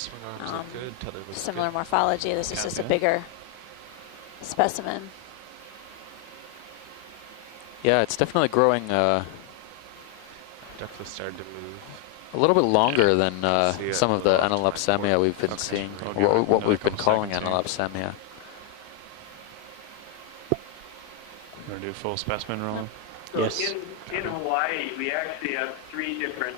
Swing arms look good. Tether looks Similar good. morphology. This is just a bigger specimen. Yeah, it's definitely growing Definitely started to move. a little bit longer than See it some a of the little off the Analepsamia whiteboard. we've been Okay. seeing, I'll give it what another we've been couple calling seconds here. Analepsamia. You want to do a full specimen roll? So Yes. in Hawaii, we actually have 3 different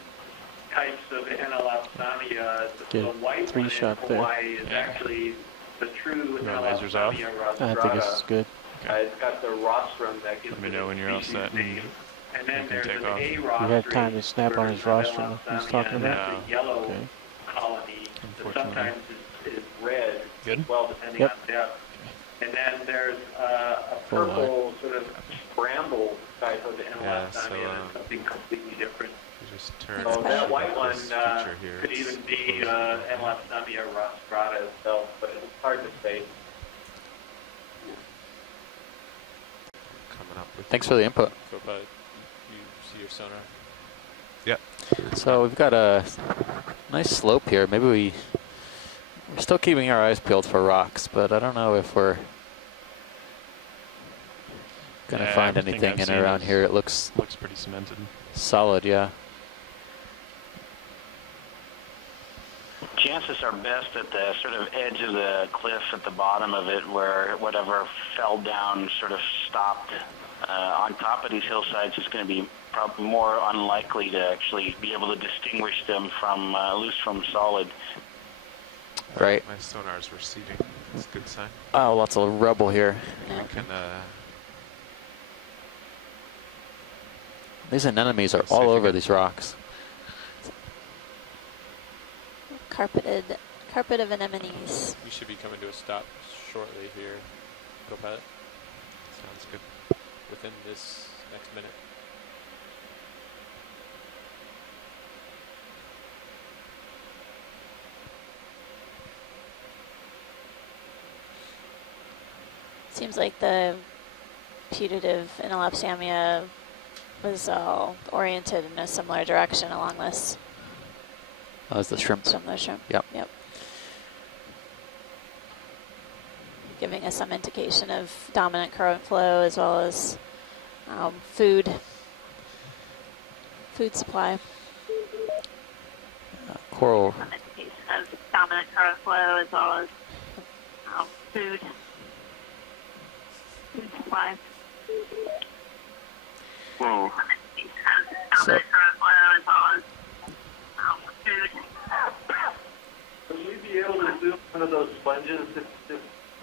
types of Analepsamia. The Good. white Three one shot in there. Hawaii is actually the true You want lasers off? Analepsamia I think this is rostrata. good. It's got the rostrum that gives Let me it know a when you're all species set. name. And then You can there's take an off. A-rostrate. You had time to snap on his version of rostrum he's Analepsamia, talking and about? that's a yellow Okay. colony that Unfortunately. sometimes is red, Good? well, depending Yep. on depth. And then there's a Full purple sort of bramble type of Yeah, so, Analepsamia, that's something completely different. You just turn That's So that white one this feature here. could It's even be closed. Analepsamia rostrata itself, but it's hard to say. Coming up with Thanks for the input. You see your sonar? Yep. So we've got a nice slope here. Maybe we're still keeping our eyes peeled for rocks, but I don't know if we're gonna Yeah, find everything anything I've in seen around is- here. It looks Looks pretty cemented. solid, yeah. Chances are best at the sort of edge of the cliff at the bottom of it where whatever fell down sort of stopped. On top of these hillsides, it's going to be probably more unlikely to actually be able to distinguish them from loose from solid. Right. My sonar's receiving. That's a good sign. Oh, lots of rubble here. We can, These anemones are Let's see all if you over can- these rocks. Carpet of anemones. We should be coming to a stop shortly here. Copilot, sounds good. within this next minute. Seems like the putative Analepsamia was all oriented in a similar direction along this Oh, is the shrimp. similar shrimp. Yep. Yep. Giving us some indication of dominant current flow as well as food supply. Coral. Some indication of dominant current flow as well as food supply. Whoa. So, Would we be able to do one of those sponges if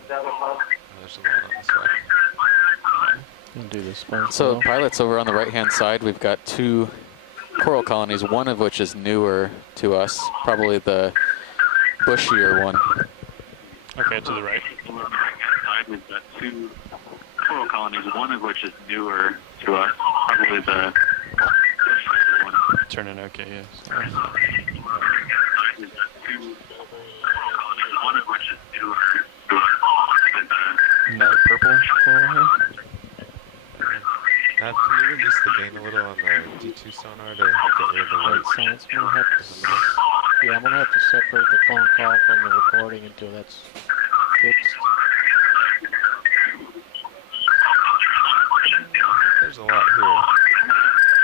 that was possible? There's a lot on this rock. You can do this one. so pilots over on the right-hand side, we've got 2 coral colonies, one of which is newer to us, probably the bushier one. Okay, to the right. We've got 2 coral colonies, one of which is newer to us, probably the one. Turning okay, yes. Sorry. We've got 2 coral colonies, one of which is newer to us, probably the That purple coral here? Can you reduce the gain a little on the D2 sonar to get rid of the Right white science, I'm gonna have to, yeah, I'm gonna have to separate the phone call from the recording until that's fixed. There's a lot here.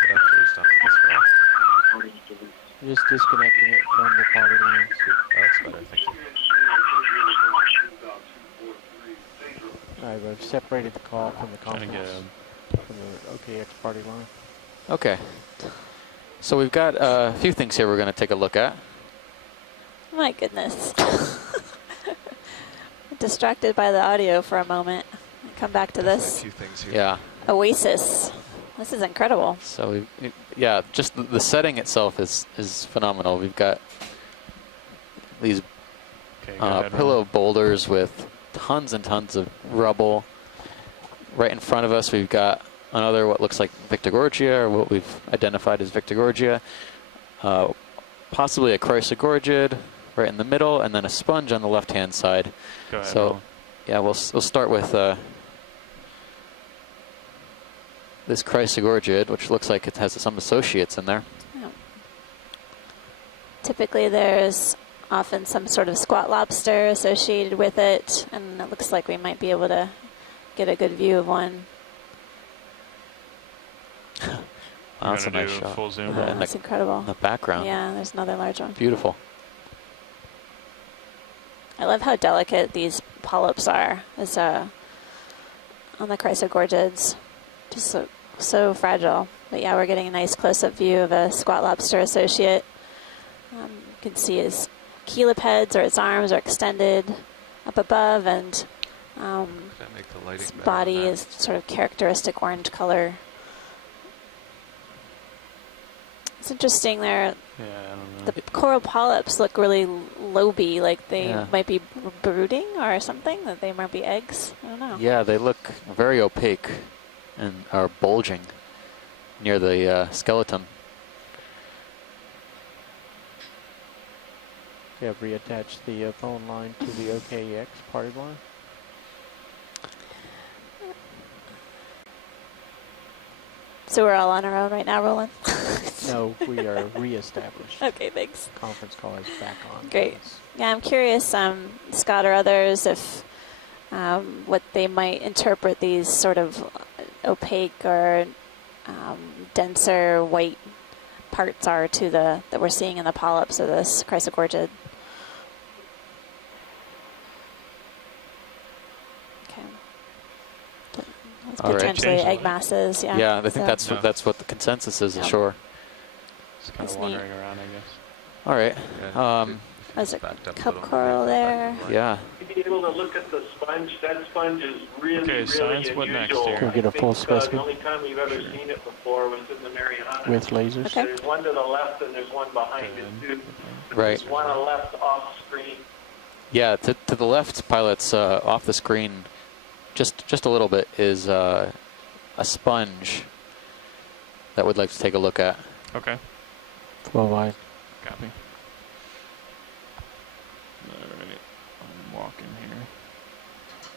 But after he's done with this rock. Just disconnecting it from the party lines. Oh, that's better, thank you. All right, I've separated the call from the Trying to conference, get from the OKX party line. Okay. So we've got a few things here we're going to take a look at. My goodness. Distracted by the audio for a moment. Come back to a this. few things here. Yeah. Oasis. This is incredible. So yeah, just the setting itself is phenomenal. We've got these Okay, go ahead, pillow Ron. boulders with tons and tons of rubble. Right in front of us, we've got another what looks like Victorgorgia, or what we've identified as Victorgorgia. Possibly a Chrysogorgid right in the middle, and then a sponge on the left-hand side. Go ahead, So Ron. yeah, we'll start with this Chrysogorgid, which looks like it has some associates in there. Typically there's often some sort of squat lobster associated with it, and it looks like we might be able to get a good view of one. You're That's a gonna nice do shot. full zoom. Yeah, Oh, in that's the, incredible. in the background. Yeah, there's another large one. Beautiful. I love how delicate these polyps are as on the chrysogorgids. Just so fragile. But yeah, we're getting a nice close-up view of a squat lobster associate. You can see his chelipeds, or its arms, are extended up above, and That make the lighting his better on body that. is sort of characteristic orange color. It's interesting there. Yeah, I don't know. The coral polyps look really loby, like they Yeah. might be brooding or something, that they might be eggs. I don't know. Yeah, they look very opaque and are bulging near the skeleton. You have reattached the phone line to the OKEX party line. So we're all on our own right now, Roland? No, we are reestablished. Okay, thanks. Conference call is back on. Great. Yes. Yeah, I'm curious, Scott or others, if what they might interpret these sort of opaque or denser white parts are to the that we're seeing in the polyps of this chrysogorgid. Okay. That's All right. potentially Change the egg light. masses. Yeah. Yeah, I think So- that's Yeah. that's what the consensus is Yeah. ashore. Just kind That's of neat. wandering around, I guess. All right. Yeah, Um, There's a backed up a cup little coral bit. there. yeah. To be able to look at the sponge, that sponge is really, Okay, really science, what next unusual. here? Can we get a I full think, specimen? The only time we've ever seen it before was in the Marianas. With lasers? Okay. There's one to the left and there's one behind it too. Right. There's one on the left off screen. Yeah, to the left, pilots, off the screen, just a little bit, is a sponge that we'd like to take a look at. Okay, 12 eye. copy. Alright, I'm walking here.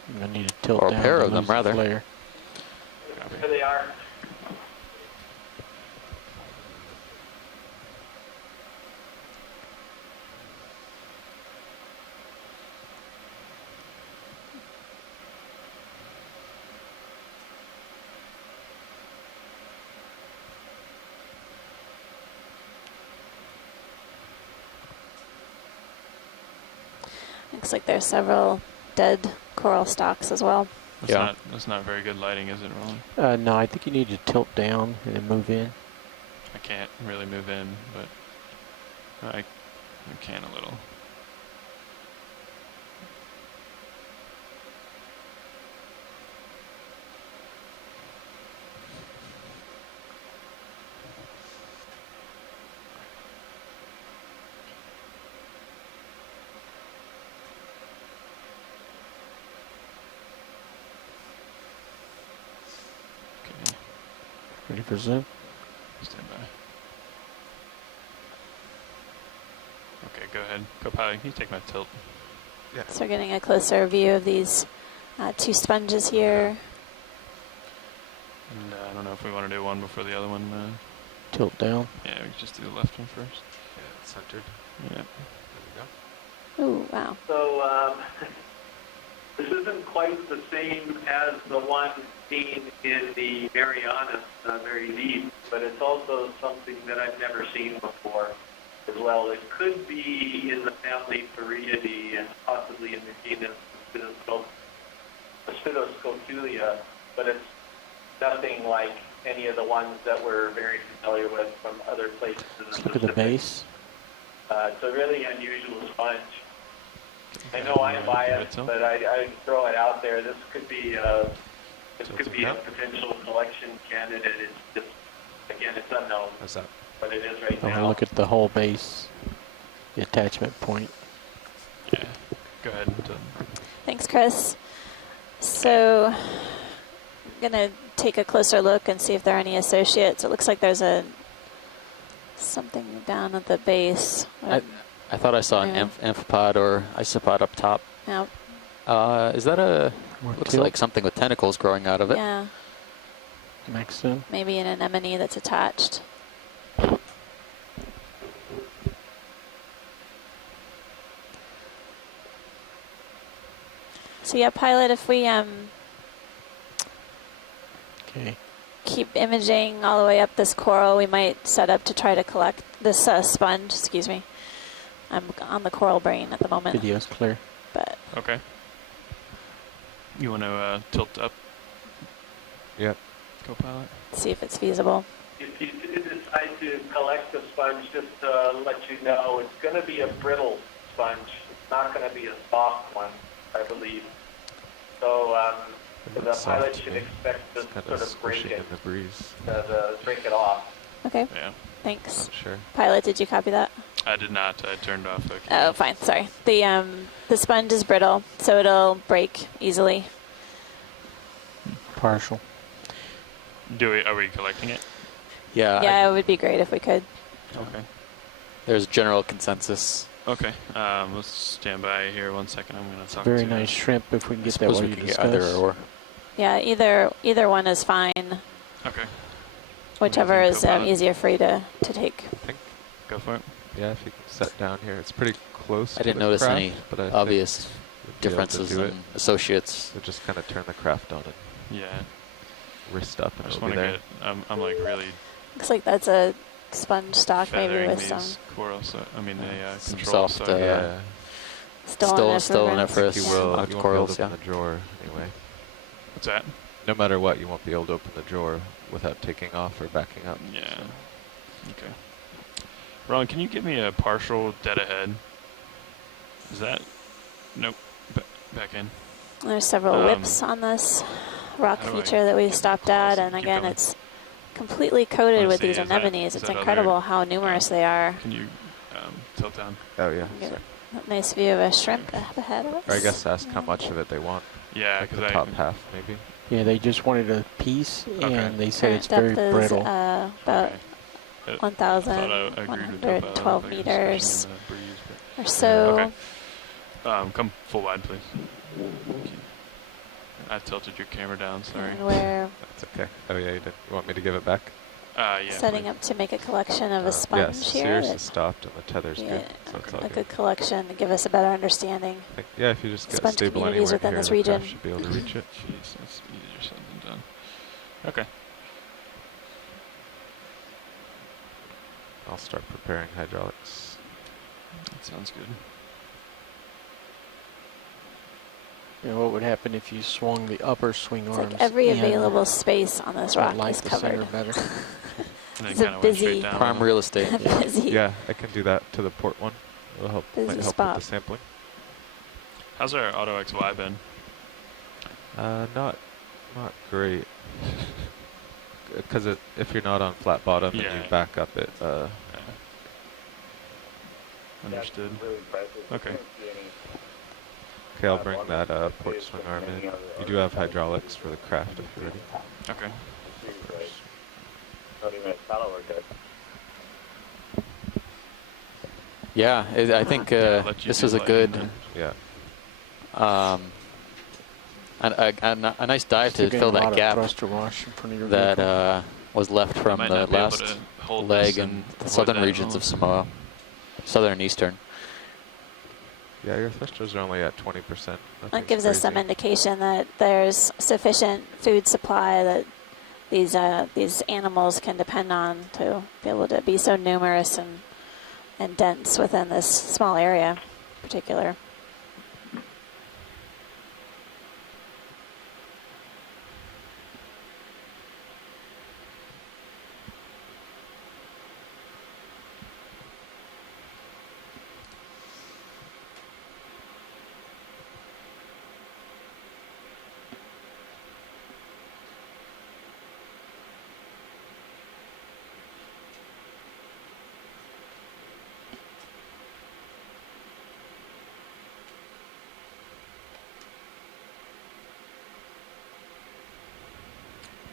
I'm going to need to tilt Or a down pair to of them, lose the rather. flare. Copy. There they are. Looks like there's several dead coral stalks as well. Yeah. That's not very good lighting, is it, Roland? No, I think you need to tilt down and then move in. I can't really move in, but I can a little. Okay, Ready for zoom? stand by. Okay, go ahead. Co-pilot, can you take my tilt? So we're getting a closer view of these two sponges here. And I don't know if we want to do one before the other one. Tilt down. Yeah, we can just do the left one first. Yeah, it's centered. Yeah. There we go. Ooh, wow. So this isn't quite the same as the one seen in the Marianas, very deep, but it's also something that I've never seen before as well. It could be in the family Pariidae and possibly in the genus Spidoscotulia, but it's nothing like any of the ones that we're very familiar with from other places in the Let's look at the Pacific. base. It's a really unusual sponge. I know I'm biased, but I throw it out there. This could be a potential collection candidate. It's just, again, it's unknown How's that? what it is right I want to now. look at the whole base, the attachment point. Yeah. Go ahead. Thanks, Chris. So I'm going to take a closer look and see if there are any associates. It looks like there's something down at the base. I thought I saw an Yeah. amphipod or isopod up top. No. Is that a... More Looks tilt. like something with tentacles growing out of it. Yeah, Max zoom. maybe an anemone that's attached. So yeah, pilot, if we Okay. keep imaging all the way up this coral, we might set up to try to collect this sponge. Excuse me. I'm on the coral brain at the moment. Video's clear. But Okay. You want to tilt up? Yep. Co-pilot? see if it's feasible. If you do decide to collect the sponge, just to let you know, it's going to be a brittle sponge. It's not going to be a soft one, I believe. So the pilot should expect to sort of break it, in the breeze. break it off. Okay, Yeah. thanks. Not sure. Pilot, did you copy that? I did not. I turned off the Oh, fine. Sorry. The sponge is brittle, so it'll break easily. Partial. Are we collecting it? Yeah. Yeah, it would be great if we could. Okay. There's general consensus. Okay. Let's stand by here 1 second. I'm going to talk Very to nice shrimp if we can I get that suppose while we you can get discuss. either or. Yeah, either one is fine. Okay. Whichever think is co-pilot? easier for you to take. Go for it. Yeah, if you can set down here, it's pretty close. I to didn't the notice craft, any but I think obvious we'd be able to differences do it. in associates. So just kind of turn the craft on and Yeah. wrist up, I and just it'll want be to there. get. I'm like really Looks like that's a sponge stock, maybe feathering with these some corals. I mean, the Some control. soft, So Yeah, stolen stolen effervescence. effervescence. you will. Locked You won't corals, be able to yeah. open the drawer anyway. what's that? No matter what, you won't be able to open the drawer without taking off or backing up. Yeah. Okay. Ron, can you give me a partial dead ahead? Is that? Nope. Back in. There's several whips on this rock how do I feature that we stopped close at, it? and Keep again, going. it's completely coated Wanna with see, these is that- anemones. is It's that other- incredible how numerous they are. Can you tilt down? Oh yeah. Get sorry. a nice view of a shrimp up ahead of us. Or I guess ask how much of it they want. Yeah, Like because the top half, maybe. Yeah, they just wanted a piece, Okay. and they said Current it's very depth is brittle. about Okay. I thought I agreed with co-pilot. 1,112 I think it's meters pushing in the breeze, but- or so. Okay. Come full wide, please. Thank you. I tilted your camera down. Sorry. And we're That's okay. Oh yeah, you did. You want me to give it back? Yeah. setting please. up to make a collection of a sponge Yes, here. Sears is that- stopped and the tether's yeah, good. So it's all a good. good collection to give us a better understanding. I think, yeah, if you just get Sponge stable communities anywhere within here, this the craft region. should be able to reach it. Jeez, that's easier said than done. Okay. I'll start preparing hydraulics. That sounds good. You know, what would happen if you swung the upper swing It's arms? like every in? available space on this rock like is the center covered. better. And then It's a kind of went straight busy- down. Prime real estate. Busy. Yeah, I can do that to the port one. It'll help. Busy Might help spot. with the sampling. How's our Auto XY been? Not great. Because if you're not on flat bottom and Yeah. you back up it, Understood. Okay. okay, I'll bring that port swing arm in. You do have hydraulics for the craft if you're ready. Okay. Yeah, I think Yeah, let you this do was a lighting good, then. Yeah. a nice dive Still to getting fill a lot that of gap thruster wash in front of your that vehicle. was left from might the not be able last to hold leg this in and the avoid southern that regions of almost. Samoa, southern and eastern. Yeah, your thrusters are only at 20%. That Nothing's gives us some crazy. indication that there's sufficient food supply that these animals can depend on to be able to be so numerous and dense within this small area in particular.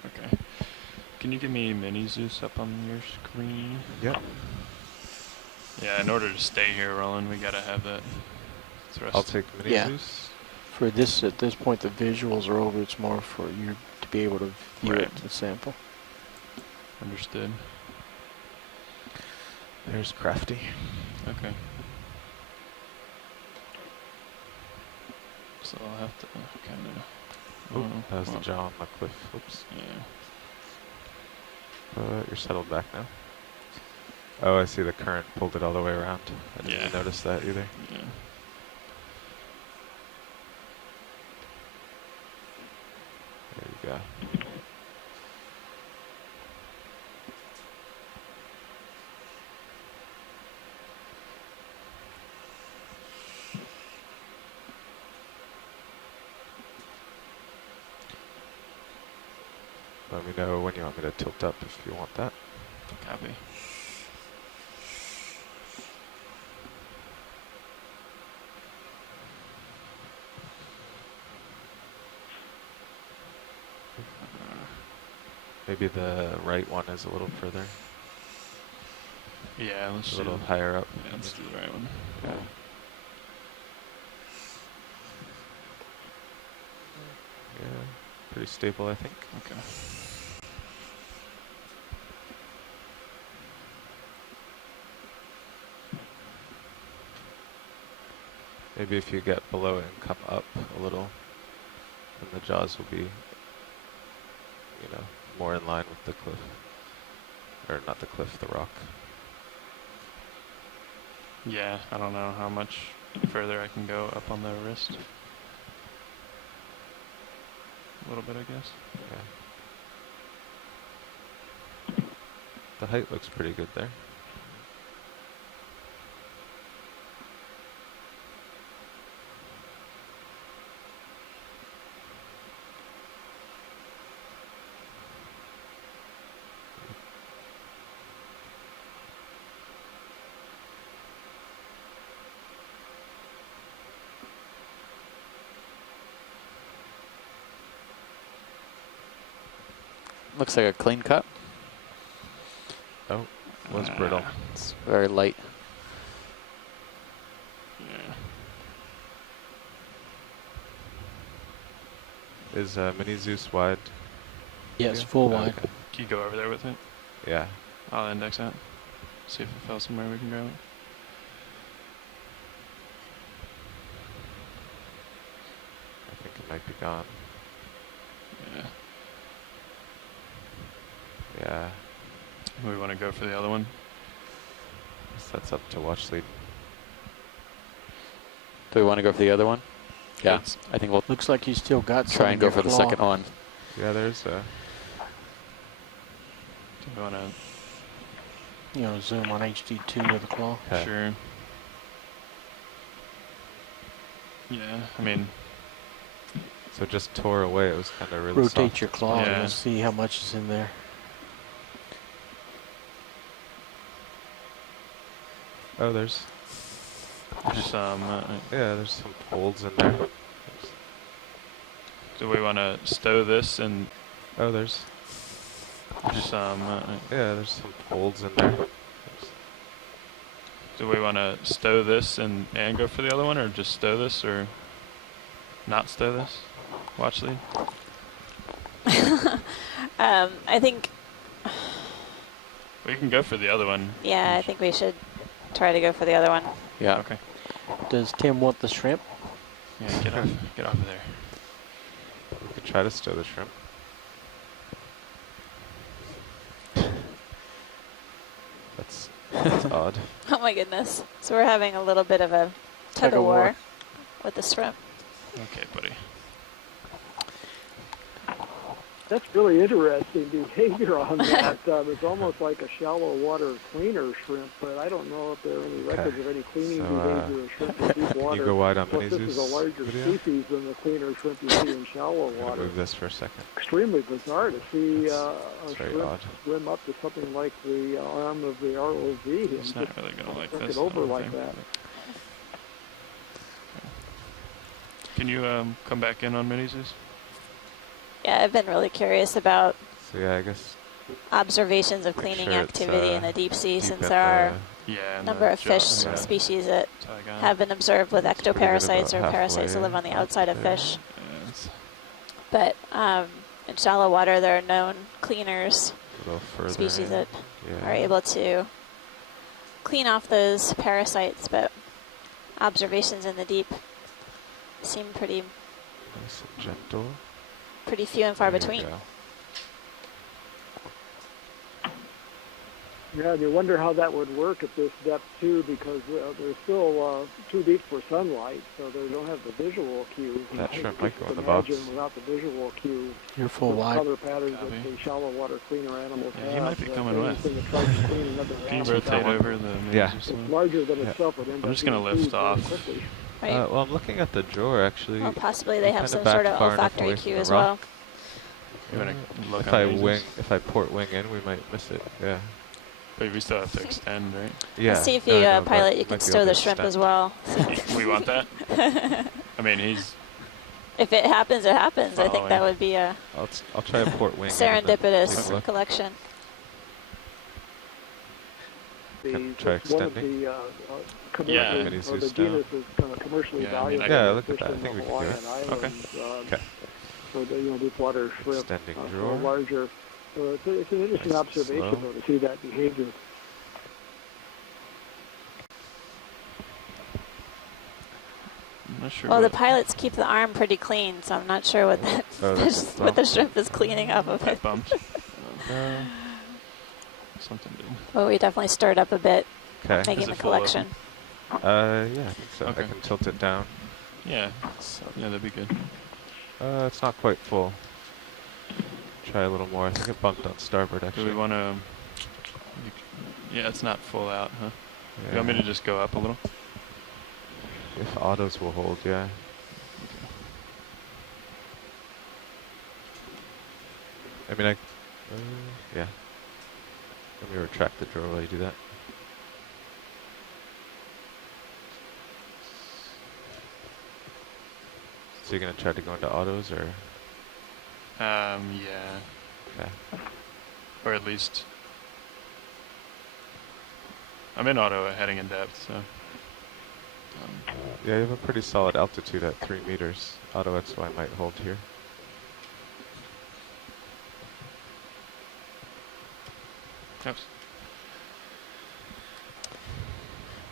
Okay. Can you give me Mini Zeus up on your screen? Yep. Yeah, in order to stay here, Roland, we gotta have that thrust. I'll take mini Yeah. Zeus. For this, at this point, the visuals are over. It's more for you to be able to view Right. it and sample. Understood. There's Crafty. Okay. So I'll have to kind of. Oh, that was the jaw on the cliff. Oops. Yeah. You're settled back now. Oh, I see the current pulled it all the way around. I didn't even notice that either. Yeah. There you go. Let me know when you want me to tilt up if you want that. Copy. Maybe the right one is a little further, Yeah, let's a do little higher up. Yeah, let's do the right one. Yeah. Yeah, pretty stable, I think. Okay. Maybe if you get below it and come up a little, then the jaws will be, you know, more in line with the cliff. Or not the cliff, the rock. Yeah, I don't know how much further I can go up on the wrist. A little bit, I guess. Yeah. The height looks pretty good there. Looks like a clean cut. Oh, was brittle. It's very light. Yeah. Is Mini Zeus wide? Yes, Yeah. full Oh, wide. okay. Can you go over there with it? Yeah. I'll index it. See if it fell somewhere we can grab it. I think it might be gone. Yeah. Yeah. We want to go for the other one. Guess that's up to watch lead. Do we want to go for the other one? Yeah, It's- I think we'll Looks like you still got some try in and go your for the claw. second one. Yeah, there's a. Do we want to? You know, zoom on HD2 with the claw. Okay. Sure. Yeah, I mean, So it just tore away. It was kind of really Rotate soft. your claw Yeah. and see how much is in there. Oh, there's. some. Yeah, there's some folds in there. Do we want to stow this and Oh, there's. some? Yeah, there's some folds in there. Do we want to stow this and go for the other one, or just stow this, or not stow this? Watch lead. I think, We can go for the other one. yeah, I think we should try to go for the other one. Yeah. Okay. Does Tim want the shrimp? Yeah, get off of there. We could try to stow the shrimp. That's odd. Oh my goodness. So we're having a little bit of a tug of war with the shrimp. Okay, buddy. That's really interesting behavior on that. It's almost like a shallow water cleaner shrimp, but I don't know if there are any records of any cleaning So, behavior of shrimp in deep Can water. you go wide on Plus, Mini this is Zeus a larger video? species than the cleaner shrimp you see in shallow I'm gonna water. move this for a second. Extremely bizarre to see a It's very shrimp odd. swim up to something like the arm of the ROV and It's just not really gonna like tuck this. it over I don't like think. that. Can you come back in on Mini Zeus? Yeah, I've been really curious about So yeah, I guess observations of Make cleaning sure it's, activity in the deep sea, deep since at there are Yeah. a and number the of fish jaw- species that tag on. have been observed with It's pretty good ectoparasites or about parasites that live on the halfway outside of there. fish. Yeah, it's- But in shallow water, there are known cleaners, a little further. species that yeah. are able to clean off those parasites, but observations in the deep seem pretty Nice and gentle. few and far There you between. go. Yeah, and you wonder how that would work at this depth too, because they're still too deep for sunlight, so they don't have the visual cues. And That I shrimp just might go in the box. imagine without the visual cues, You're full the wide. color patterns Copy. that the shallow water cleaner animals Yeah, have. he might be coming with. anything that tries to clean another Can you animal rotate down, over the mains Yeah. or it's something? larger than Yeah. itself would end I'm up just gonna being lift food very off. quickly. Right. Well, I'm looking at the drawer actually. Well, possibly they I'm have kinda some sort backed of far enough olfactory away from cue the as rock. well. You wanna look If on I mazes? if I port wing in, we might miss it. Yeah. But we still have to extend, right? Yeah. Let's see if no, you I know, but pilot, you might can be stow able the to shrimp extend. as well. We want that? I mean, he's If it happens, it happens. I think that Following. would be a I'll try a port wing. in and then take a serendipitous look. collection. Can try It's one of extending. the commercial, Yeah. or Minis the used now. genus is kind of commercially Yeah, I mean, valuable. I Yeah, look at fish that. I in think the we can do it. Hawaiian Okay. Islands, Okay. for the deep water shrimp. Extending For drawer. larger. So it's an interesting Nice and observation slow. though to see that behavior. I'm not sure. Well, the what pilots keep the arm pretty clean, so I'm not sure what that Oh, that's what the shrimp is cleaning up of that it. bumped. Something did. But we definitely stirred up a bit, Okay. Is making it the full open? collection. Yeah, I think so. Okay. I can tilt it down. Yeah. Yeah, that'd be good. It's not quite full. Try a little more. I think it bumped on starboard Do actually. we want to? Yeah, it's not full out, huh? Yeah. You want me to just go up a little? If autos will hold, yeah. I mean, yeah. Let me retract the drawer while you do that. So you're gonna try to go into autos, or Yeah. okay? Or at least. I'm in auto heading in depth, so. Yeah, you have a pretty solid altitude at 3 meters. Auto XY might hold here. Oops.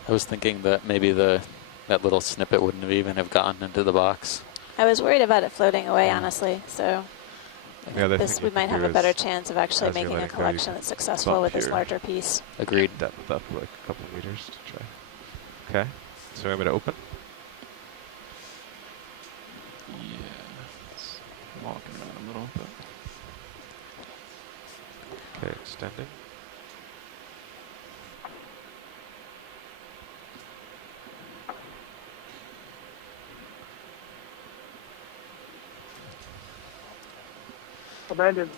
I was thinking that maybe that little snippet wouldn't have even have gotten into the box. I was worried about it floating away, honestly. So Yeah, the this thing we you might can have do a better is chance of actually as you're making a letting go, you collection can that's successful bump with this your larger piece. Agreed. depth up like a couple meters to try. Okay, so I'm going to open. Yeah. It's walking around a little, but. Okay, extending. Abandon.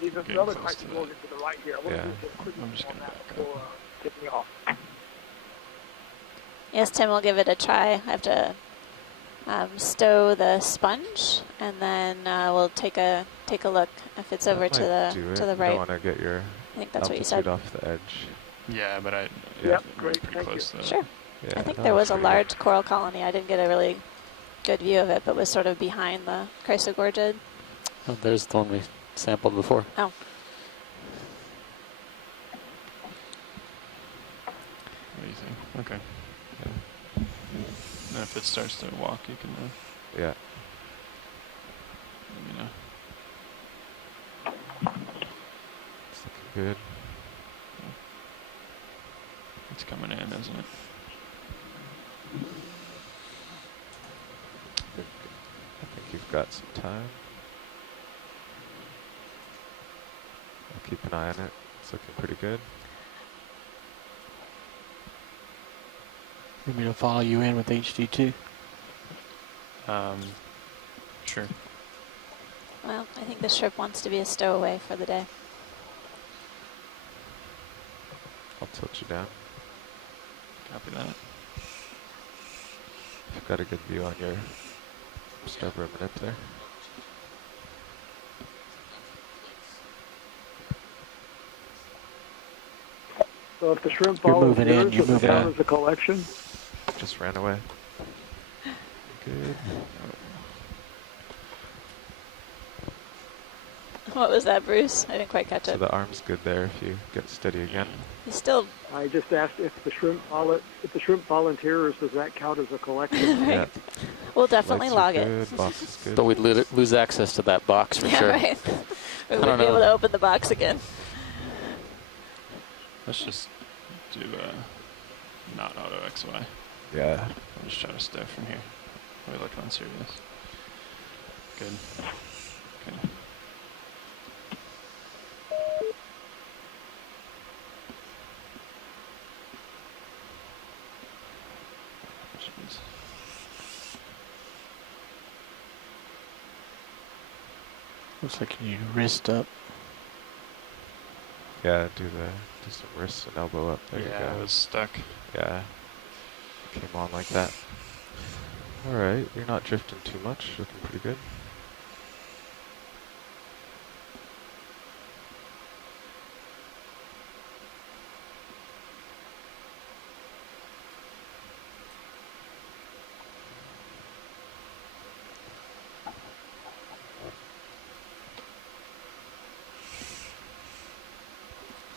There's Getting another close question to going that. to the right here. I want Yeah. to do a quick I'm just on gonna that back before taking off. Yes, Tim, we'll give it a try. I have to stow the sponge, and then we'll take a look if it's over That to might the do it. to the You right. don't want to get your I think that's what you altitude said. off the edge. Yeah, but I. Yep, we're great, pretty thank close to that. Sure. Yeah, I think that there looks was a pretty good. large coral colony. I didn't get a really good view of it, but was sort of behind the chrysogorgid. Oh, there's the one we sampled before. Oh, What do you think? Okay. Yeah. Now if it starts to walk, you can Yeah. let me know. It's looking good. It's coming in, isn't it? I think you've got some time. I'll keep an eye on it. It's looking pretty good. You want me to follow you in with HD2? Sure. well, I think the shrimp wants to be a stowaway for the day. I'll tilt you down. Copy that. You've got a good view on your starboard minute there. So if the shrimp You're follows moving in, yours, you're does it moving count in. as a collection? Just ran away. Good. What was that, Bruce? I didn't quite catch So it. the arm's good there if you get steady again. You still I just asked if the shrimp volunteers, does that count as a collection? right. Yeah. We'll definitely Lights are log it. good, box is good. But we'd lose access to that box for Yeah, sure. right. We I wouldn't don't be able know. to open the box again. Let's just do not auto XY. Yeah. I'll just try to stay from here. We look unserious. Good. Okay. Jeez. Looks like you need wrist up. Yeah, do some wrist and elbow up. There you Yeah, I go. was stuck. Yeah. Came on like that. Alright, you're not drifting too much. Looking pretty good.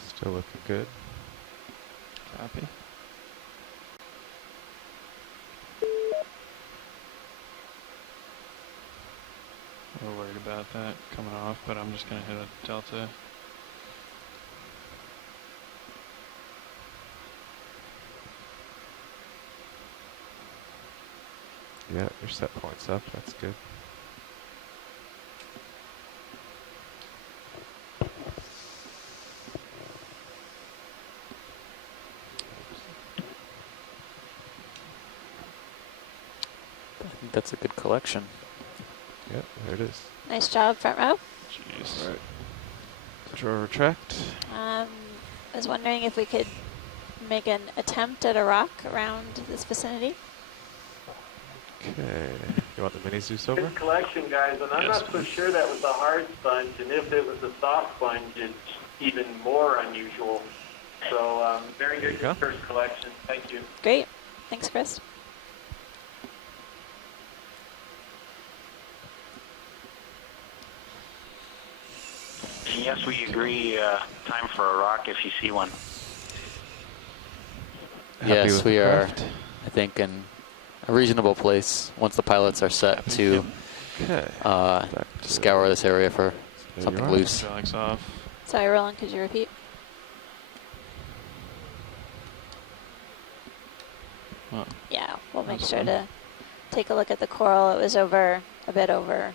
Still looking good. Copy. A little worried about that coming off, but I'm just going to hit a delta. Yeah, your set point's up. That's good. I think that's a good collection. Yep, there it is. Nice job, front row. Jeez. Alright. Draw retract. I was wondering if we could make an attempt at a rock around this vicinity. Okay. You want the mini Zeus over? Good collection, guys, and I'm Yes. not so sure that was a hard sponge, and if it was a soft sponge, it's even more unusual. So, very There good you go. first collection. Thank you. Great. Thanks, Chris. And yes, we agree, time for a rock if you see one. Happy Yes, with we the are, craft? I think, in a reasonable place once the pilots are set to Okay. uh, Back to scour this area for there something you are. loose. Hydraulics off. Sorry, Roland, could you repeat? Oh, Yeah, we'll make That's sure fine. to take a look at the coral. It was over, a bit over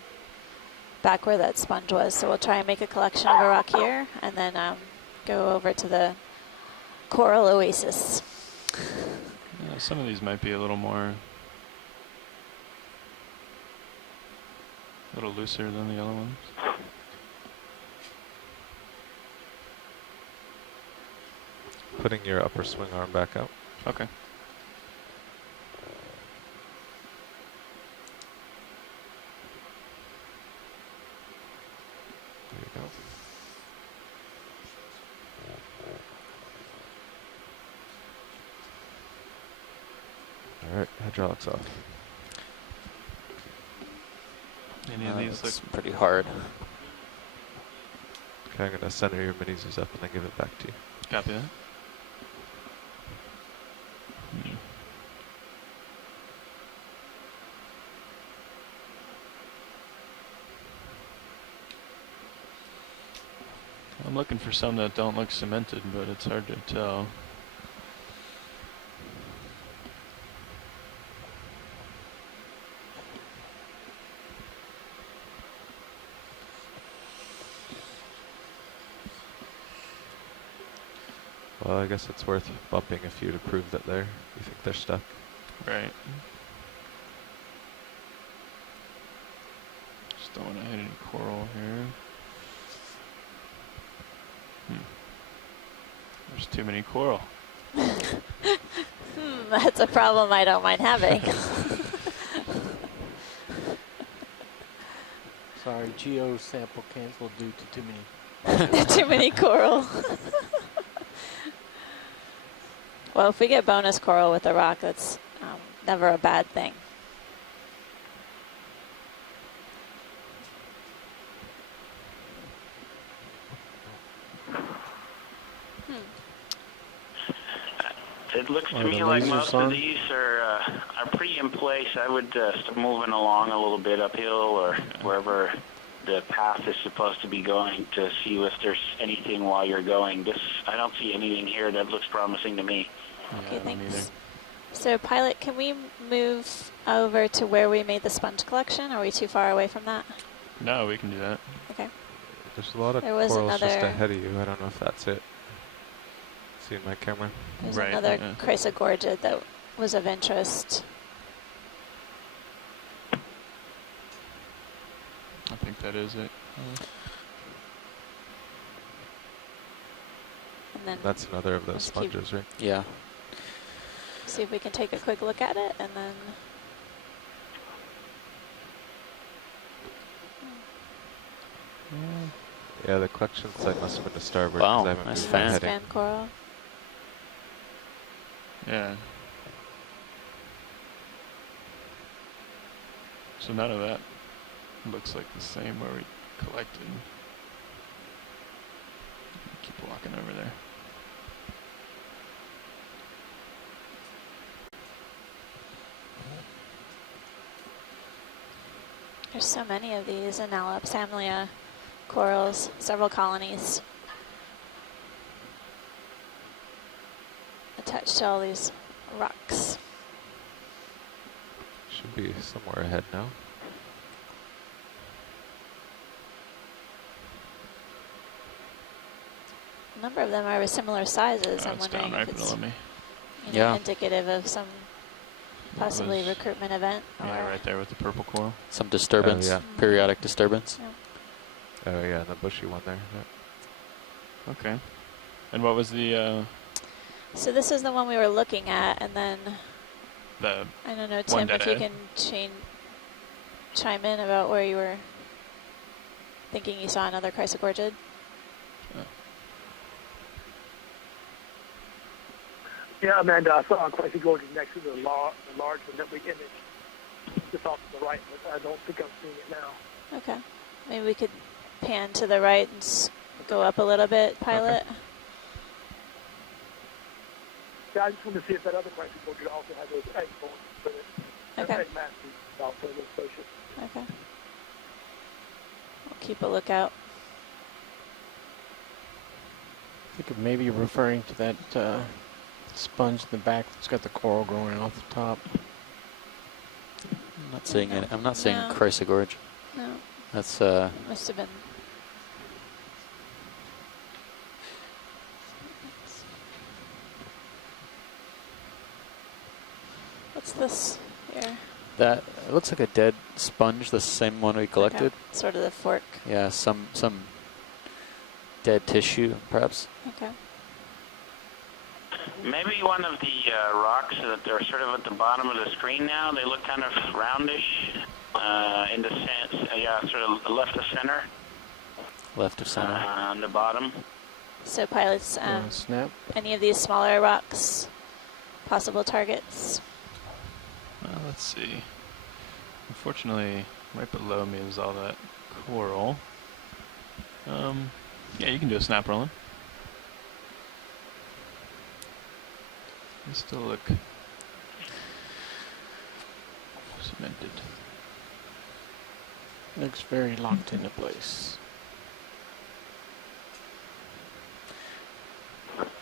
back where that sponge was. So we'll try and make a collection of a rock here and then go over to the coral oasis. yeah, some of these might be a little looser than the other ones. Putting your upper swing arm back out. Okay. There you go. Alright, hydraulics off. Any of these It's look pretty hard. Okay, I'm going to center your mini Zeus up and then give it back to you. copy that? Hmm. I'm looking for some that don't look cemented, but it's hard to tell. Well, I guess it's worth bumping a few to prove that you think they're stuck. Right. Just don't want to hit any coral here. There's too many coral. That's a problem I don't mind having. Sorry, geo sample canceled due to too many. Too many coral. Well, if we get bonus coral with the rock, that's never a bad thing. It looks to Are me the like lasers most on? of these are pretty in place. I would start moving along a little bit uphill or wherever the path is supposed to be going to see if there's anything while you're going. I don't see anything here that looks promising to me. Okay, me neither. thanks. So, pilot, can we move over to where we made the sponge collection? Are we too far away from that? No, we can do that. Okay. There's a lot of There was corals just another- ahead of you. I don't know if that's it. See my camera? There's Right, another yeah. chrysogorgid that was of interest. I think that is it. And then That's another of those Let's keep- sponges, right? Yeah. see if we can take a quick look at it, and then Yeah, the collection site must have been to starboard. Wow, 'cause I haven't nice moved my fan. heading. span coral. Yeah. So none of that looks like the same where we collected. Keep walking over there. There's so many of these in Alapsamlia corals, several colonies attached to all these rocks. Should be somewhere ahead now. A number of them are of similar sizes. I'm It's down wondering right if it's below me. you know, Yeah. indicative of some possibly was- recruitment event. Yeah, or right there with the purple coral. Some disturbance, yeah. periodic disturbance. Oh yeah, and the bushy one there. Yeah. Okay. And what was the So this is the one we were looking at, and then the I don't know, One Tim, if dead you end. can chime in about where you were thinking you saw another chrysogorgid. Yeah, Amanda, I saw a chrysogorgid next to the large one that we imaged just off to the right, but I don't think I'm seeing it now. Okay. Maybe we could pan to the right and go up a little bit, pilot. Yeah, I just wanted to see if that other chrysogorgid also had those eggs going with it. Okay. Egg masses also in the station. Okay. We'll keep a lookout. I think it may be referring to that sponge in the back that's got the coral growing off the top. I'm not seeing it. I'm not seeing No. chrysogorge. No, That's must have been. What's this here? that. It looks like a dead sponge, the same one we collected. Okay. Sort of the fork. Yeah, some dead tissue, perhaps. Okay. Maybe one of the rocks that are sort of at the bottom of the screen now. They look kind of roundish in the sense, sort of left of center Left of center. on the bottom. So pilots, Snap. any of these smaller rocks, possible targets? Well, let's see. Unfortunately, right below me is all that coral. Yeah, you can do a snap rolling. They still look cemented. Looks very locked into place.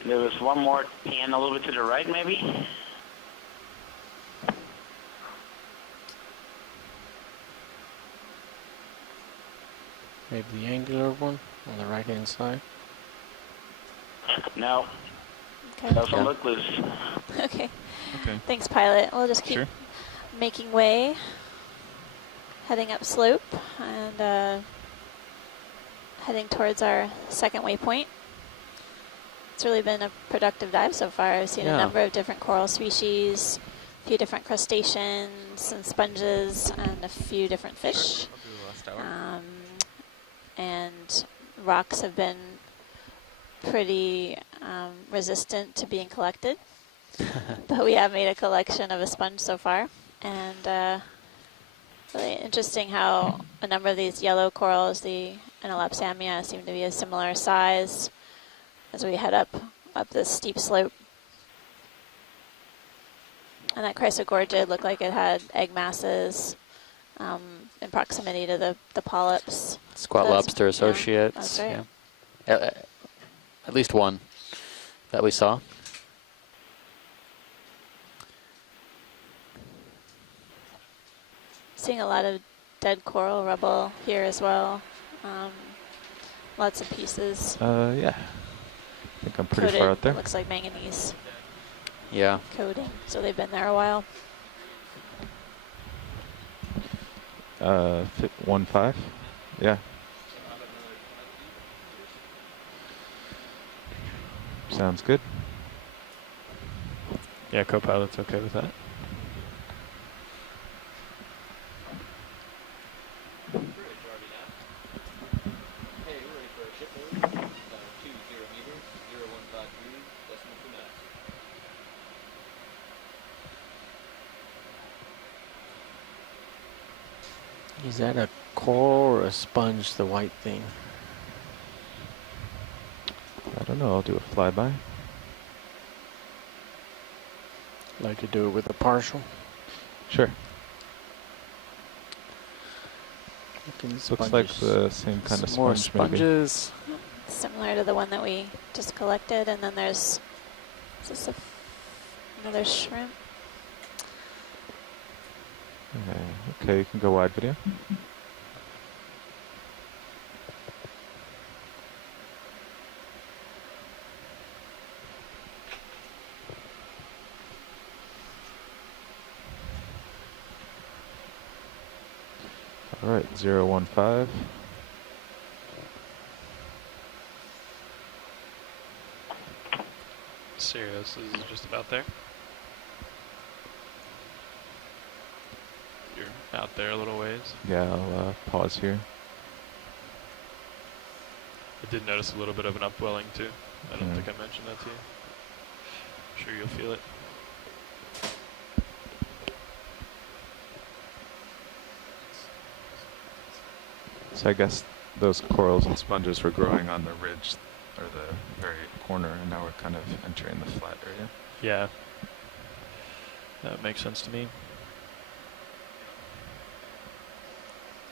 There was one more pan a little bit to the right, maybe. Maybe the angular one on the right hand side. No, Okay. doesn't Yeah. look loose. Okay. Okay. Thanks, pilot. We'll just keep Sure. making way, heading up slope, and heading towards our second waypoint. It's really been a productive dive so far. I've seen a Yeah. number of different coral species, a few different crustaceans and sponges, and a few different fish. I'll do the last hour. And rocks have been pretty resistant to being collected. But we have made a collection of a sponge so far. And really interesting how a number of these yellow corals, the Anelopsamia, seem to be a similar size as we head up this steep slope. And that chrysogorgid looked like it had egg masses in proximity to the polyps. Squat Those- lobster yeah, associates. that's right. Yeah. At least one that we saw. Seeing a lot of dead coral rubble here as well. Lots of pieces Yeah. I think I'm pretty coated. far out there. It looks like manganese Yeah. coating, so they've been there a while. 1.5. Yeah. Sounds good. Yeah, co-pilot's okay with that. Is that a coral or a sponge, the white thing? I don't know. I'll do a flyby. Like to do it with a partial? Sure. Looking Looks like sponges. the same kind of Some more sponge, maybe. sponges. Similar to the one that we just collected, and then there's is this another shrimp. Okay, you can go wide video. All right, 015. Sirius is just about there. You're out there a little ways. Yeah, I'll pause here. I did notice a little bit of an upwelling too. I don't Yeah. think I mentioned that to you. I'm sure you'll feel it. So I guess those corals and sponges were growing on the ridge or the very corner, and now we're kind of entering the flat area. Yeah. That makes sense to me.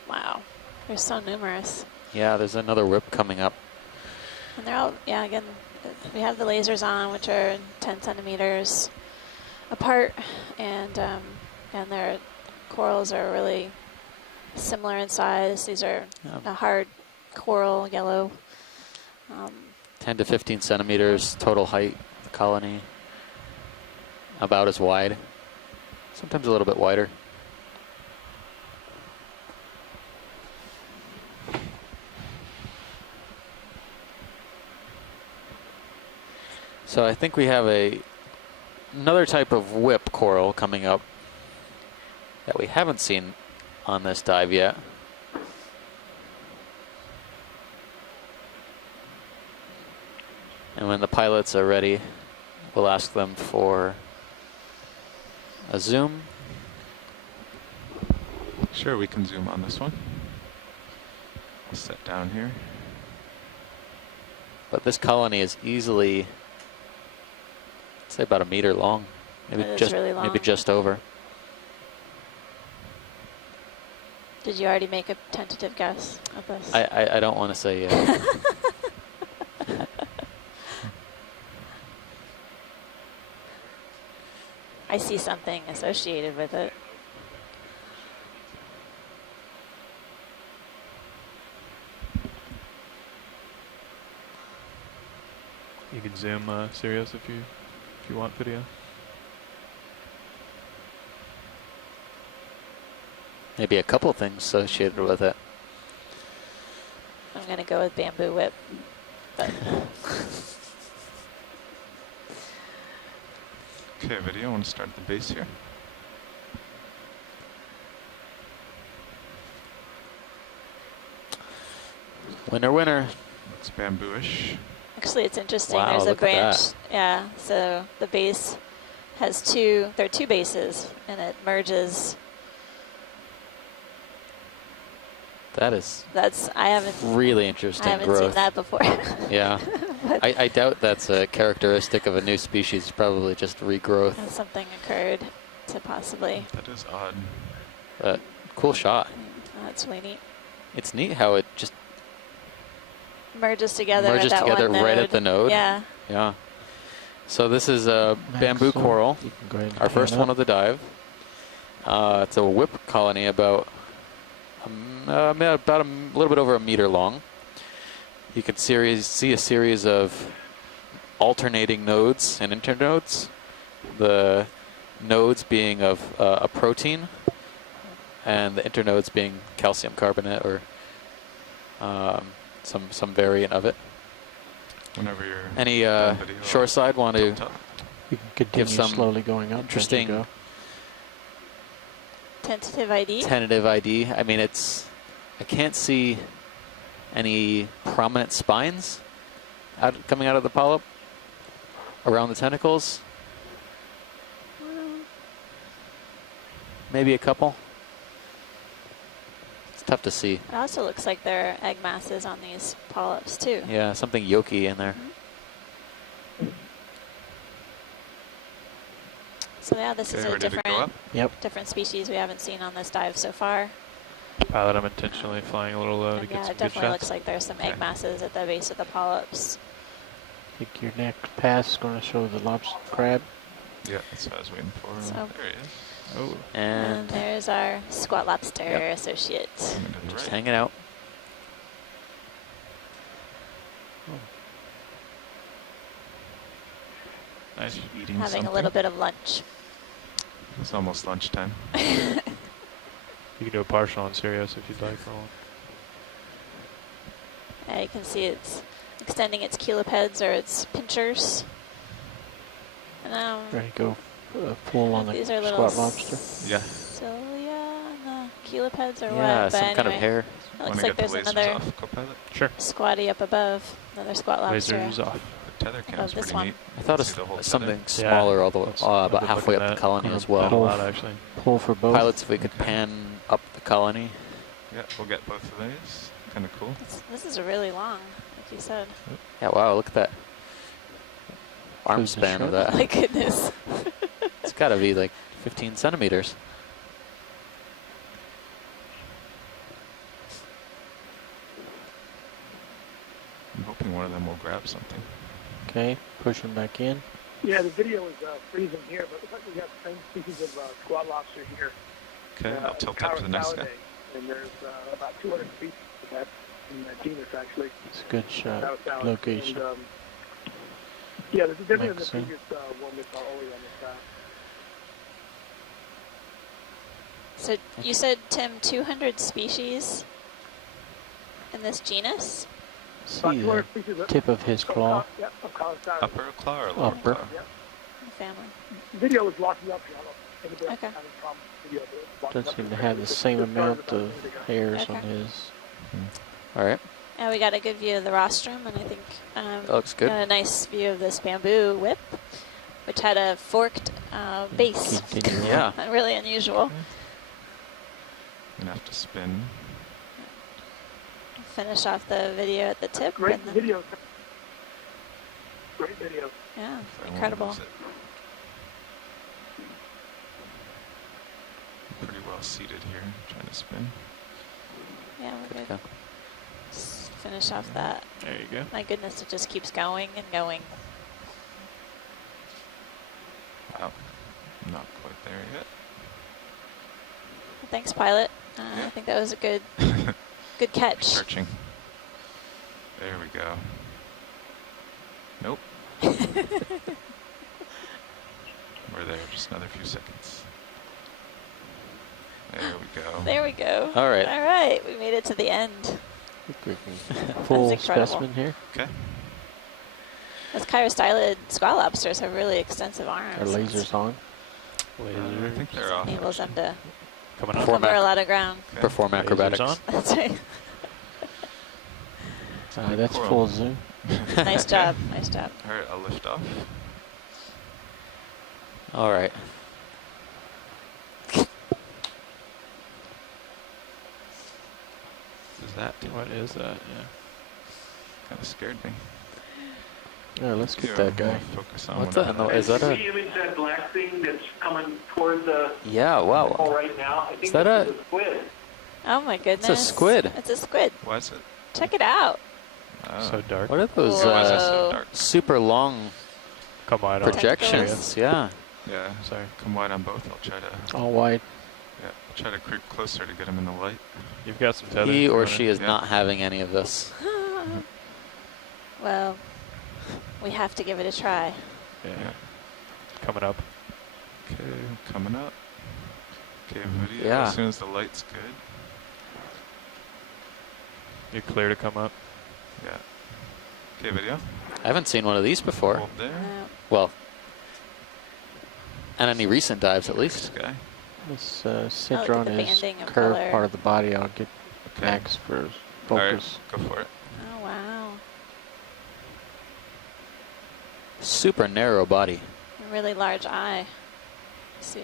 Wow, they're so numerous. Yeah, there's another whip coming up. And they're all, yeah, again, we have the lasers on, which are 10 centimeters apart, and their corals are really similar in size. These are Yeah. a hard coral yellow. 10 to 15 centimeters total height of the colony. About as wide. Sometimes a little bit wider. So I think we have another type of whip coral coming up that we haven't seen on this dive yet. And when the pilots are ready, we'll ask them for a zoom. Sure, we can zoom on this one. I'll set down here. But this colony is easily, I'd say, about a meter long. Maybe It is just really long. maybe just over. Did you already make a tentative guess of this? I don't want to say yet. I see something associated with it. You can zoom Sirius if you want video. Maybe a couple things associated with it. I'm going to go with bamboo whip. But Okay, video. I want to start at the base here. Winner, winner. Looks bambooish. actually, it's interesting. Wow, There's a look at branch. that. Yeah, so the base has there are two bases, and it merges. I haven't Really interesting I haven't growth. seen that before. Yeah. I doubt that's a characteristic of a new species. Probably just regrowth. Something occurred. to possibly. That is odd. Cool shot. That's really neat. It's neat how it just Merges together. merges at that together one right node. at the node. Yeah. Yeah. So this is a bamboo so coral, you can go ahead and our first pan one up. of the dive. It's a whip colony about a little bit over a meter long. You can see a series of alternating nodes and internodes. The nodes being of a protein, and the internodes being calcium carbonate or some variant of it. Whenever you're Any done video, shoreside want to tilt up. You can continue some slowly going up. as you interesting go. Tentative ID. tentative ID? I mean, I can't see any prominent spines coming out of the polyp around the tentacles. Maybe a couple. It's tough to see. It also looks like there are egg masses on these polyps too. Yeah, something yolky in there. So yeah, this is Okay, a ready to go different up? Yep. different species we haven't seen on this dive so far. Pilot, I'm intentionally flying a little low to And get yeah, some it good definitely shots. looks like there's some egg Okay. masses at the base of the polyps. I think your next pass is going to show the lobster crab. Yeah, that's what I was waiting for. So- There he is. Oh, And And there's our squat lobster Yep. associate. coming to the just right. hanging out. Nice. Eating Having something. a little bit of lunch. It's almost lunchtime. You can do a partial on Sirius if you'd like. Roland. You can see it's extending its chelipeds or its pinchers. And Ready to go full on the these are little squat lobster. Yeah. cilia on the chelipeds or Yeah, what? But some anyway, kind of hair. it Want looks to like get the there's lasers another off, Copilot? Sure. squatty up above, another squat lobster. Lasers off. The tether cam's this pretty one. neat. I thought See the whole it's tether? something Yeah, smaller, although that's- I've about been halfway looking up the at colony as that a well. lot, actually. Pull for both. Pilots, if we could pan up the colony. Yeah, we'll get both of these. Kind of cool. This is really long, like you said. Yeah, wow, look at that arm Who's the span of shark? that. My goodness. It's got to be like 15 centimeters. I'm hoping one of them will grab something. Okay, pushing back in. Yeah, the video is freezing here, but it looks like we got the same species of squat lobster here. Okay, I'll tilt up to the next guy. And there's about 200 species of that in that genus, actually. It's a good shot. Palaeosaurus. Location. And, yeah, this is different than the Makes sense. previous one we saw earlier on this dive. So you said, Tim, 200 species in this genus? About See 200 the species of tip of his claw. Yeah, of Palaeosaurus. Upper claw or lower Upper. claw? Yeah. Family. The video is locking up here. I don't know if anybody Okay. has a problem with the video, but it's locking Does up seem to here. have the It's same just started amount about a of minute ago. hairs on Okay. his. All right, And we got a good view of the rostrum, and I think that looks good. got a nice view of this bamboo whip, which had a forked base. Continue on. Yeah, Not really unusual. Gonna have to spin. Finish off the video at the tip. Great and then- video. Great video. Yeah, If I won't incredible. lose it. Pretty well seated here, trying to spin. Yeah, we're good good. to go. Just finish off that. There you go. My goodness, it just keeps going and going. Wow, not quite there yet. Well, thanks, pilot. Yeah. I think that was a good catch. Searching. There we go. Nope. We're there, just another few seconds. There we go. There we go. All right. All right, we made it to the end. I think we can full incredible. specimen here. Okay. Those chirostylid squat lobsters have really extensive arms. Our lasers on. I think they're off. Enables them to Coming up. Perform cover a ac- lot of ground. Okay. perform Lasers acrobatics. on. That's right. That's Coral. full zoom. Nice job. Nice job. All right, I'll lift off. All right. Is that What is that? Yeah. kind of scared me? Yeah, let's get Yeah, that guy. we'll focus on What's whatever that? No, that is that Can a? we image that black thing that's coming towards the Yeah, wow. wall right now? I think that this a- is a squid. Oh my goodness. It's a squid. It's a squid. Was it? Check it out. Oh. So dark. What are those Why is it so Whoa. dark? super long Come wide on. projections? Yeah. Yeah, Sorry. come wide on both. I'll try to. All wide. Yeah, I'll try to creep closer to get him in the light. You've got some tether. He You or wanna- she is Yeah. not having any of this. Well, we have to give it a try. Yeah. Yeah. Coming up. Okay, coming up. Okay, video. Yeah. As soon as the light's good. You're clear to come up. Yeah. Okay, video. I haven't seen one of these before. Hold there. Well, and any recent dives at This least. guy. Let's I like center on the his banding of curved color. part of the body. I'll get Okay. Max for his All right, focus. go for it. Oh, wow. Super narrow body. A really large eye. See?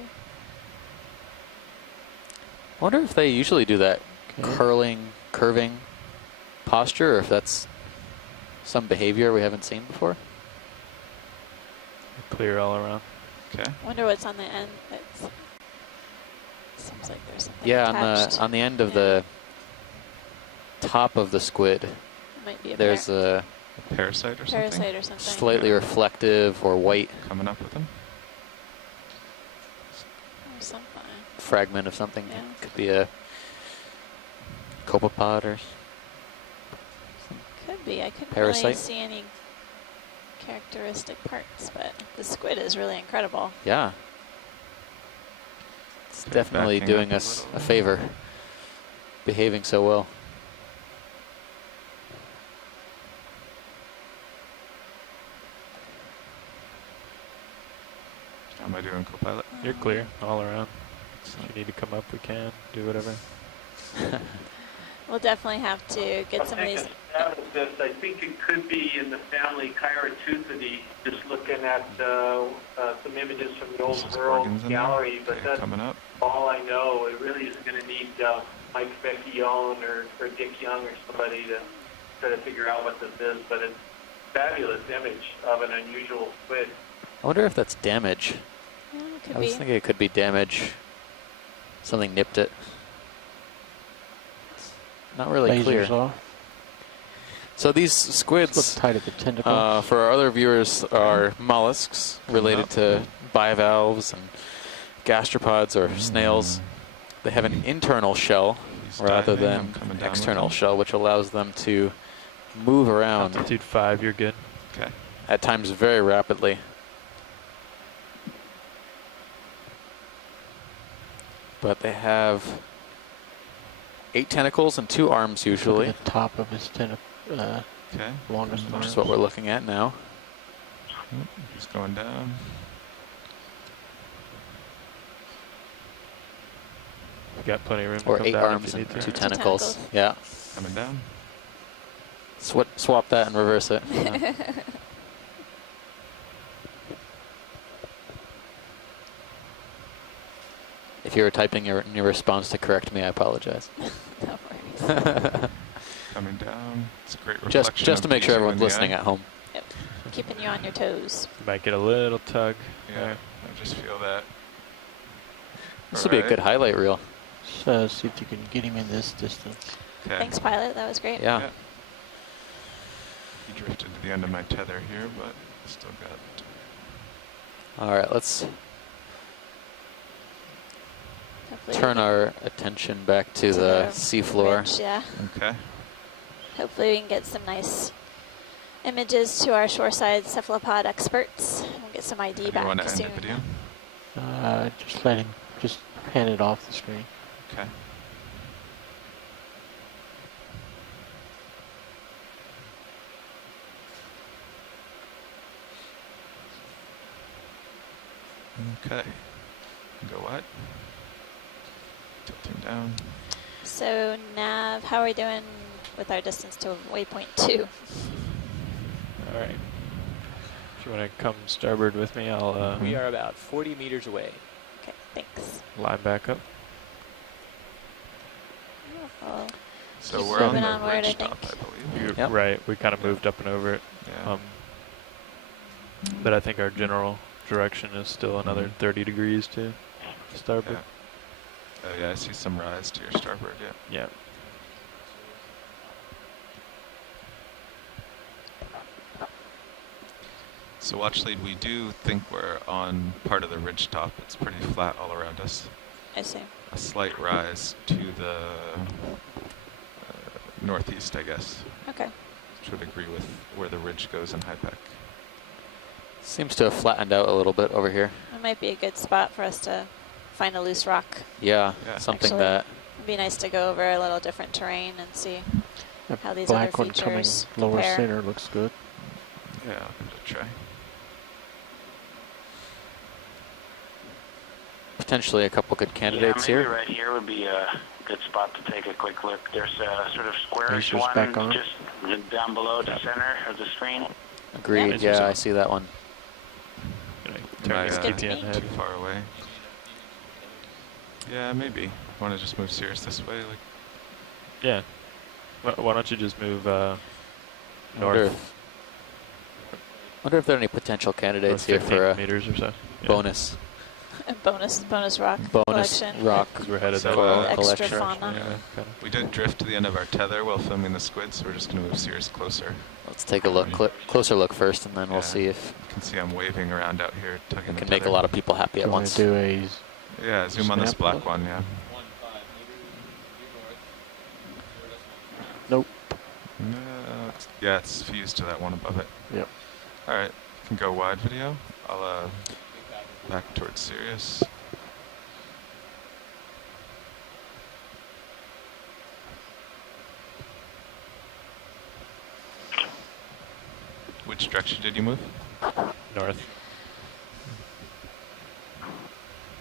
I wonder if they usually do that Okay. curving posture, or if that's some behavior we haven't seen before. Clear all around. Okay. Wonder what's on the end. It's, seems like there's something Yeah, attached. on the end of Yeah. the top of the squid, Might be a there's a A parasite or something? parasite or something. slightly reflective or white Coming up with him. Or something. fragment of something. Yeah. Could be a copepod or Could be. I couldn't Parasite? really see any characteristic parts, but the squid is really incredible. yeah. It's Okay, definitely backing doing up a us little. a favor, behaving so well. How am I doing, co-pilot? You're clear all around. If you need to come up, we can. Do whatever. We'll definitely have to get some of Take these. a stab at this. I think it could be in the family Chiroteuthidid, just looking at some images from the old There's World organs in there. Gallery, but Okay, that's coming up. all I know. It really is going to need Mike Vecchione or Dick Young or somebody to try to figure out what this is, but it's a fabulous image of an unusual squid. I wonder if that's damage. Oh, could I was be. thinking it could be damage. Something nipped it. Not really Lasers clear. off. So these Let's squids, look tight at the tentacle. for our other viewers, are mollusks related to bivalves and gastropods or snails. They have an internal shell He's rather diving. I'm than coming an down with external him. shell, which allows them to move around Altitude 5, you're good. Okay. at times very rapidly. But they have 8 tentacles and 2 arms Look usually, at the top of his tentacle. Okay. Longest which arm. is what we're looking at now. Oop, he's going down. You got plenty of room Or to come 8 down arms if you and need to. 2 Two tentacles. tentacles. Yeah. Coming down. Swap that and reverse it. If you were typing your response to correct me, I apologize. No worries. Coming down. It's a great reflection. just to of make sure you in everyone's the listening eye. at home. Keeping you on your toes. You might get a little tug. Yeah, I just feel that. This would be a good highlight reel. Let's see if you can get him in this distance. Okay. Thanks, pilot. That was great. Yeah. Yeah. He drifted to the end of my tether here, but still got. All right, let's Hopefully turn we can- our attention back to to the seafloor. ridge, yeah. Okay. Hopefully we can get some nice images to our shoreside cephalopod experts. We'll get some ID Do you back want to end soon. the video? Just let him, just hand it off the screen. Okay. Okay. Go what? Tilting down. So Nav, how are we doing with our distance to waypoint 2? All right. If you want to come starboard with me, I'll We are about 40 meters away. Okay, thanks. line back up. Well, So Keep we're on moving the onward, I ridge top, think. I believe. You're Yep. right. We kind of moved up and over it. Yeah. But I think our general direction is still another 30 degrees to starboard. Yeah. Oh yeah, I see some rise to your starboard. Yeah. Yeah. So watch lead, we do think we're on part of the ridge top. It's pretty flat all around us. I see. A slight rise to the northeast, I guess, Okay. which would agree with where the ridge goes in HIPAC. Seems to have flattened out a little bit over here. It might be a good spot for us to find a loose rock. Yeah, Yeah. something Actually, that It'd be nice to go over a little different terrain and see That how these black other one coming features lower compare. center looks good. Yeah, I'll give it a try. potentially a couple good candidates yeah, maybe here. right here would be a good spot to take a quick look. There's a sort of squarish Lasers one back on. just down below the center of the screen. Agreed. Yeah. Yeah, I see that one. Can I Am turn I, this good to TPN me. head? too far away? Yeah, maybe. Want to just move Sirius this way? Like, Yeah. Why don't you just move Wonder north? if, wonder if there are any potential candidates here 15 for a meters or so. Yeah. bonus A bonus rock bonus collection. rock. Because we're headed So, that way. Extra collection. fauna. Yeah, kinda. we didn't drift to the end of our tether while filming the squid, so we're just going to move Sirius closer. Let's take a look, closer look first, and then we'll Yeah. see if You can see I'm waving around out here, tugging we the can tether. make a lot of people happy Do at you want once. to do a Yeah, zoom on this snap black look? one, yeah. Nope. No, yeah, it's fused to that one above it. Yep. All right, can go wide video. I'll back towards Sirius. Which direction did you move? North.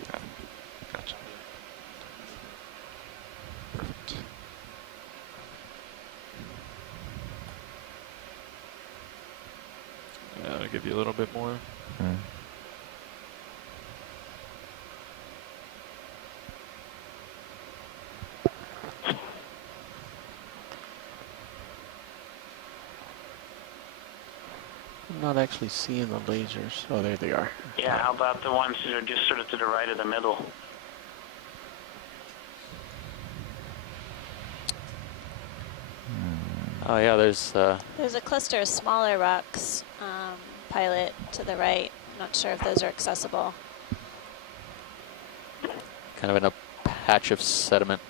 Yeah, gotcha. Perfect. Yeah, I'll give you a little bit more. Hmm. I'm not actually seeing the lasers. Oh, there they are. Yeah, how about the ones that are just sort of to the right of the middle? Oh yeah, there's There's a cluster of smaller rocks, pilot to the right. I'm not sure if those are accessible. kind of in a patch of sediment.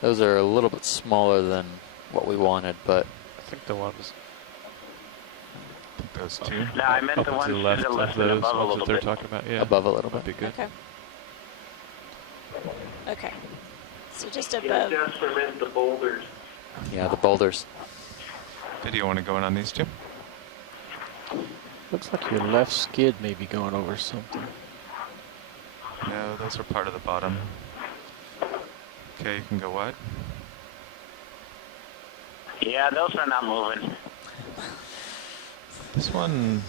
Those are a little bit smaller than what we wanted, but I think the ones I think those two. No, I meant up the and ones to the to left the of left and those above a ones little that they're bit. talking about. Yeah, above a little that'd bit. be good. Okay. Okay. So just Yeah, above. Jasper meant the boulders. Yeah, the boulders. Video want to go in on these two? Looks like your left skid may be going over something. No, those are part of the bottom. Okay, you can go wide. Yeah, those are not moving. This one,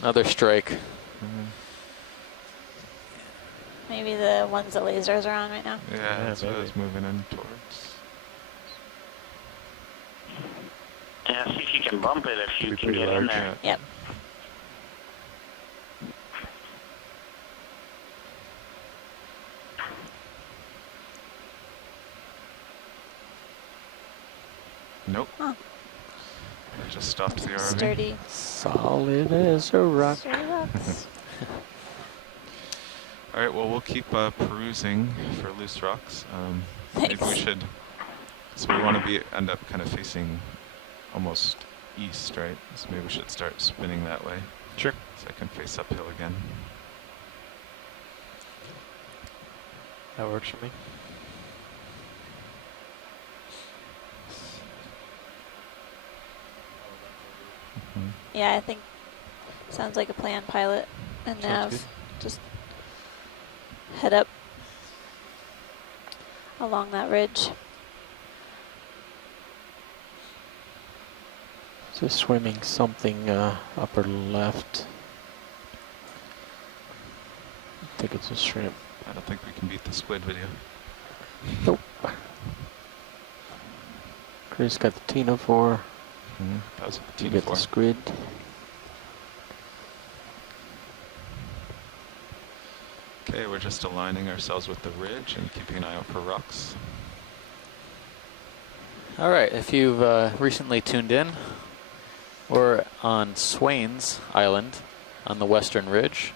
Another strike. Maybe the ones the lasers are on right now. yeah, Yeah, that's what I maybe. was moving in towards. Yeah, see if you can bump it if you Be can pretty get in large. there. Yep. Nope. Huh. I just stopped the ROV. Sturdy. Solid as a rock. Sturdy rocks. All right, well, we'll keep perusing for loose rocks. Maybe we Thanks. should, so we want to end up kind of facing almost east, right? So maybe we should start spinning that way. Sure. So I can face uphill again. That works for me. Mhm. Yeah, I think sounds like a plan, pilot and Sounds nav. Just head up along that ridge. Just swimming something upper left. I think it's a shrimp. I don't think we can beat the squid video. Nope. Chris got the Tina 4. That was a You Tina get 4. the squid. Okay, we're just aligning ourselves with the ridge and keeping an eye out for rocks. All right, if you've recently tuned in, we're on Swains Island on the western ridge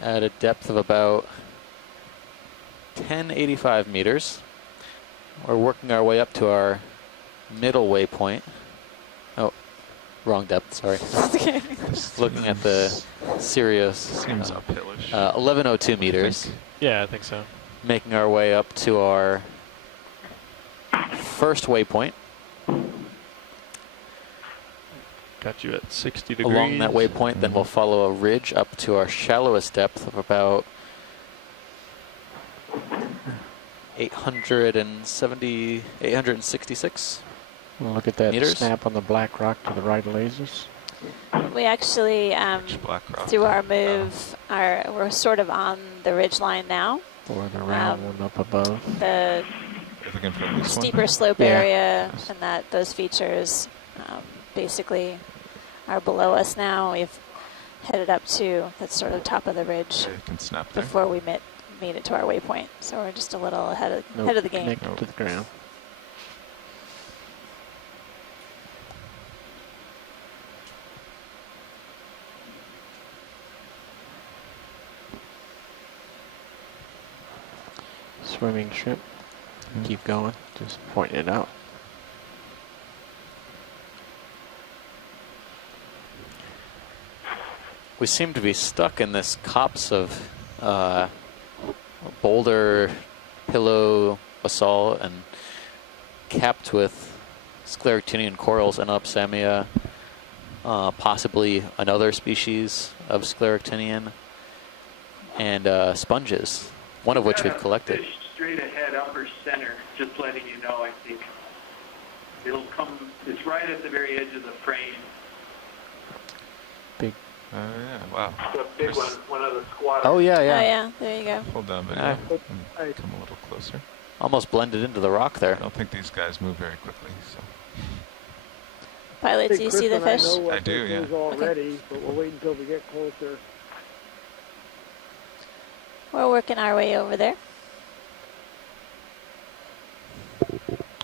at a depth of about 1085 meters. We're working our way up to our middle waypoint. Oh, wrong depth, sorry. Looking at the Sirius. Seems uphillish. 1102 meters. Yeah, I think so. Making our way up to our first waypoint. Got you at 60 degrees. Along that waypoint, then we'll follow a ridge up to our shallowest depth of about 866. We'll look at that meters. snap on the black rock to the right of lasers. We actually, Black rock. through our move, we're sort of on the ridge line now. Or the round one up above. The You're looking for this steeper one? slope Yeah. area and those features basically are below us now. We've headed up to that sort of top of the ridge Okay, you can snap there. before we made it to our waypoint. So we're just a little ahead of Nope, the game. connected to the ground. Swimming shrimp. Keep going. Just pointing it out. We seem to be stuck in this copse of boulder, pillow, basalt, and capped with scleractinian corals, Anopsamia, possibly another species of scleractinian, and sponges, one of which we've collected. Fish straight ahead, upper center, just letting you know, I think. It'll come, it's right at the very edge of the frame. Big. Oh, yeah, wow. The big one, one of the squatters. Oh yeah, Oh yeah. yeah, there you go. Hold on, video. Ah. Come a little closer. Almost blended into the rock I there. don't think these guys move very quickly, so. Pilots, Hey, you Chris see the and I fish? know what I do, this yeah. is already, but we'll wait until we get closer. We're working our way over there.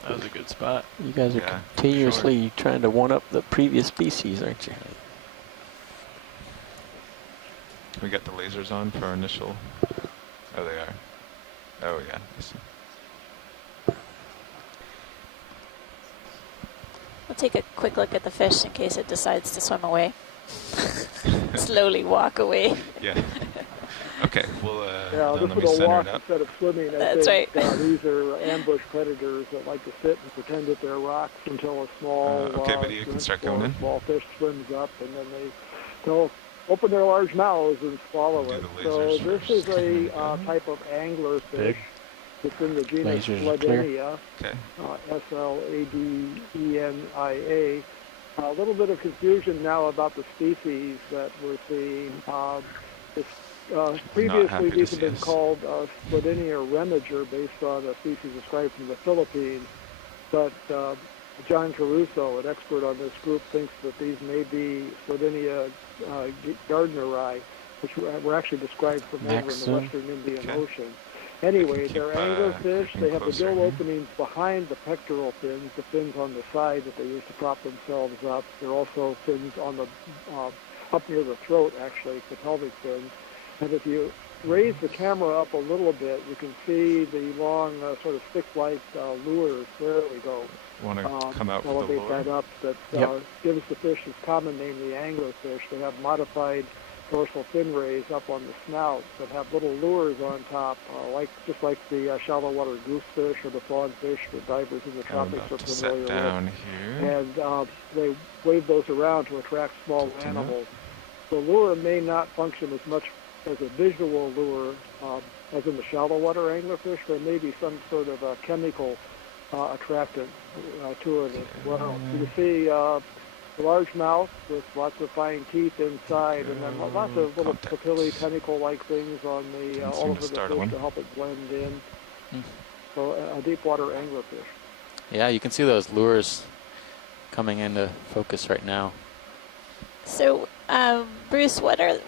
That was a good spot. You guys are Yeah, continuously trying to one up the previous species, aren't you? Can we get the lasers on for our initial? Oh, they are. Oh, yeah. I see. We'll take a quick look at the fish in case it decides to swim away. Slowly walk away. Yeah. Okay, we'll Yeah, hold on, this let me is a center walk it up. instead of swimming. I That's think, right. These are ambush predators that like to sit and pretend that they're rocks until a small, Okay, but you can start going in. small fish swims up, and then they'll open their large mouths and swallow Do it. the So lasers this first. is a type of angler fish. It's in the genus Lasers are clear. Sladinia, Okay. Sladenia. A little bit of confusion now about the species that we're seeing. Previously, happy to these see have been us. called Sladinia remiger based on a species described from the Philippines. But John Caruso, an expert on this group, thinks that these may be Sladinia gardneri, which were actually described from over in the Maxim. western Indian Okay. Ocean. Anyway, keep, they're anglerfish. creeping They have the closer gill here. openings behind the pectoral fins, the fins on the side that they use to prop themselves up. There are also fins on the up near the throat, actually, the pelvic fins. And if you raise the camera up a little bit, you can see the long sort of stick-like lures. There we go. Want to come out with the Elevate lure? that up. That Yep. gives the fish its common name, the anglerfish. They have modified dorsal fin rays up on the snout that have little lures on top, just like the shallow water goosefish or the frogfish that divers in the I'm tropics about are to set familiar with. down here. And they wave those around to attract small Good to know. animals. The lure may not function as much as a visual lure as in the shallow water anglerfish. There may be some sort of a chemical attractant to it as well. You can see a large mouth with lots of fine teeth inside, and then lots of little Contacts. papillae tentacle-like things on the Can't all seem over to the start fish one. to help it blend in. Hmm. So a deep water anglerfish. Yeah, you can see those lures coming into focus right now. So, Bruce, what are